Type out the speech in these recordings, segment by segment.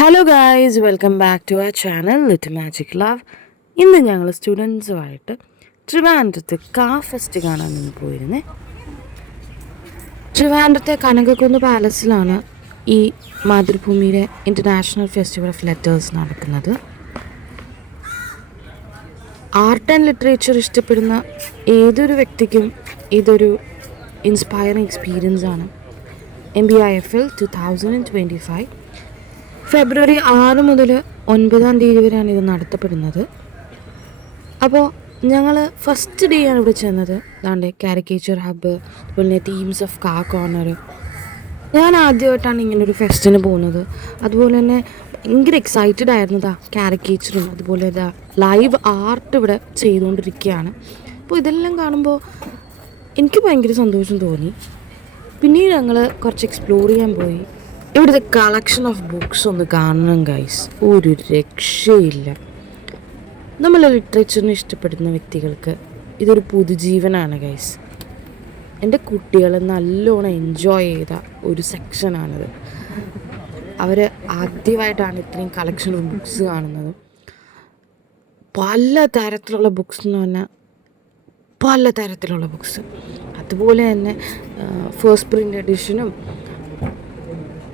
Hello guys, welcome back to our channel little magic love. ഇന്ന് ഞങ്ങൾ സ്റ്റുഡൻസുമായിട്ട് ട്രിവാൻഡ്രത്ത് കാ ഫെസ്റ്റ് കാണാൻ നിന്ന് പോയിരുന്നേ. ട്രിവാൻഡ്രത്തെ കനകക്കുന്ന് പാലസിലാണ് ഈ മാതൃഭൂമിയുടെ ഇൻ്റർനാഷണൽ ഫെസ്റ്റിവൽ ഓഫ് ലെറ്റേഴ്സ് നടക്കുന്നത്. ആർട്ട് ആൻഡ് ലിറ്ററേച്ചർ ഇഷ്ടപ്പെടുന്ന ഏതൊരു വ്യക്തിക്കും ഇതൊരു ഇൻസ്പയറിംഗ് എക്സ്പീരിയൻസ് ആണ്. MBIFL 2025 ഫെബ്രുവരി 6 മുതൽ 9 വരെയാണ് ഇത് നടത്തപ്പെടുന്നത്. അപ്പോൾ ഞങ്ങൾ ഫസ്റ്റ് ഡേ ആണ് ഇവിടെ ചെന്നത്. അതാണ്ട് കാരിക്കേച്ചർ ഹബ്ബ്, അതുപോലെ തീംസ് ഓഫ് കാ കോർണർ. ഞാൻ ആദ്യമായിട്ടാണ് ഇങ്ങനൊരു ഫെസ്റ്റിന് പോകുന്നത്. അതുപോലെ തന്നെ ഭയങ്കര എക്സൈറ്റഡ് ആയിരുന്നു. കാരിക്കേച്ചറും അതുപോലെ ലൈവ് ആർട്ട് ഇവിടെ ചെയ്തുകൊണ്ടിരിക്കുകയാണ്. അപ്പോൾ ഇതെല്ലാം കാണുമ്പോൾ എനിക്ക് ഭയങ്കര സന്തോഷം തോന്നി. പിന്നീട് ഞങ്ങൾ കുറച്ച് എക്സ്പ്ലോർ ചെയ്യാൻ പോയി. ഇവിടുത്തെ കളക്ഷൻ ഓഫ് ബുക്സ് ഒന്ന് കാണണം ഗൈസ്, ഒരു രക്ഷയില്ല. നമ്മൾ ലിറ്ററേച്ചറിനെ ഇഷ്ടപ്പെടുന്ന വ്യക്തികൾക്ക് ഇതൊരു പുതുജീവനാണ് ഗൈസ്. എൻ്റെ കുട്ടികൾ നല്ലോണം എൻജോയ് ചെയ്ത ഒരു സെക്ഷനാണിത്. അവർ ആദ്യമായിട്ടാണ് ഇത്രയും കളക്ഷൻ ഓഫ് ബുക്സ് കാണുന്നത്. പല തരത്തിലുള്ള ബുക്സ് എന്ന് പറഞ്ഞാൽ പല തരത്തിലുള്ള ബുക്സ്. അതുപോലെ തന്നെ ഫസ്റ്റ് പ്രിൻ്റ് എഡിഷനും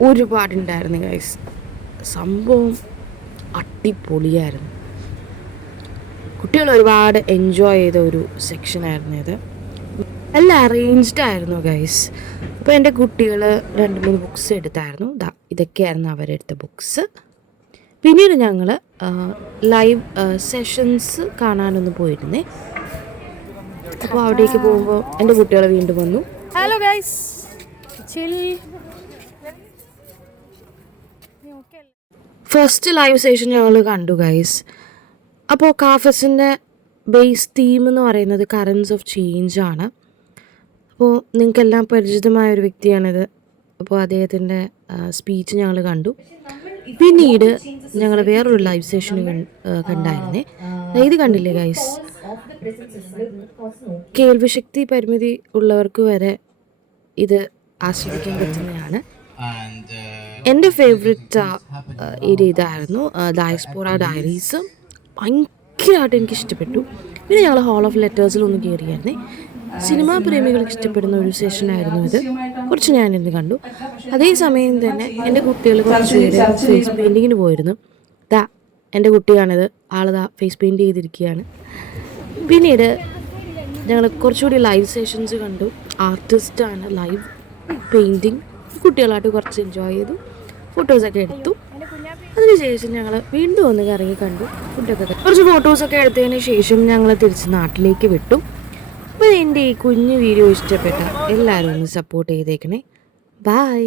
ഒരുപാടുണ്ടായിരുന്നു ഗൈസ്. സംഭവം അടിപൊളിയായിരുന്നു. കുട്ടികൾ ഒരുപാട് എൻജോയ് ചെയ്ത ഒരു സെക്ഷനായിരുന്നു ഇത്. നല്ല അറേഞ്ച്ഡ് ആയിരുന്നു ഗൈസ്. അപ്പോൾ എൻ്റെ കുട്ടികൾ 2-3 ബുക്സ് എടുത്തായിരുന്നു. ഇതൊക്കെയായിരുന്നു അവരെടുത്ത ബുക്സ്. പിന്നീട് ഞങ്ങൾ ലൈവ് സെഷൻസ് കാണാനൊന്ന് പോയിരുന്നേ. അപ്പോൾ അവിടേക്ക് പോകുമ്പോൾ എൻ്റെ കുട്ടികൾ വീണ്ടും വന്നു. Hello guys, first live session ഞങ്ങൾ കണ്ടു ഗൈസ്. അപ്പോൾ കാഫസിൻ്റെ ബേസ് തീം എന്ന് പറയുന്നത് കറൻസ് ഓഫ് ചേഞ്ച് ആണ്. അപ്പോൾ നിങ്ങൾക്കെല്ലാം പരിചിതമായ ഒരു വ്യക്തിയാണിത്. അപ്പോൾ അദ്ദേഹത്തിൻ്റെ സ്പീച്ച് ഞങ്ങൾ കണ്ടു. പിന്നീട് ഞങ്ങൾ വേറൊരു ലൈവ് സെഷൻ കണ്ടായിരുന്നേ. ഇത് കണ്ടില്ലേ ഗൈസ്, കേൾവിശക്തി പരിമിതി ഉള്ളവർക്ക് വരെ ഇത് ആസ്വദിക്കാൻ പറ്റുന്നതാണ്. എൻ്റെ ഫേവറേറ്റ് ഏരിയ ഇതായിരുന്നു. ഡയസ്പോറ ഡയറീസ് ഭയങ്കരമായിട്ട് എനിക്ക് ഇഷ്ടപ്പെട്ടു. പിന്നെ ഞങ്ങൾ ഹാൾ ഓഫ് ലെറ്റേഴ്സിലൊന്ന് കയറിയായിരുന്നേ. സിനിമാ പ്രേമികൾക്ക് ഇഷ്ടപ്പെടുന്ന ഒരു സെഷനായിരുന്നു ഇത്. കുറച്ച് ഞാനിന്ന് കണ്ടു. അതേസമയം തന്നെ എൻ്റെ കുട്ടികൾ കുറച്ച് പേര് ഫേസ് പെയിൻറ്റിങ്ങിന് പോയിരുന്നു. എൻ്റെ കുട്ടിയാണിത്, ഫേസ് പെയിൻറ്റ് ചെയ്തിരിക്കുകയാണ്. പിന്നീട് ഞങ്ങൾ കുറച്ചുകൂടി ലൈവ് സെഷൻസ് കണ്ടു. ആർട്ടിസ്റ്റാണ്, ലൈവ് പെയിൻറ്റിങ്. കുട്ടികളായിട്ട് കുറച്ച് എൻജോയ് ചെയ്തു, ഫോട്ടോസൊക്കെ എടുത്തു. അതിനുശേഷം ഞങ്ങൾ വീണ്ടും ഒന്ന് കറങ്ങി കണ്ടു, ഫുഡൊക്കെ കുറച്ച് ഫോട്ടോസൊക്കെ എടുത്തതിന് ശേഷം ഞങ്ങൾ തിരിച്ച് നാട്ടിലേക്ക് വിട്ടു. അപ്പോൾ എൻ്റെ ഈ കുഞ്ഞു വീഡിയോ ഇഷ്ടപ്പെട്ട എല്ലാവരും ഒന്ന് സപ്പോർട്ട് ചെയ്തേക്കണേ. ബൈ.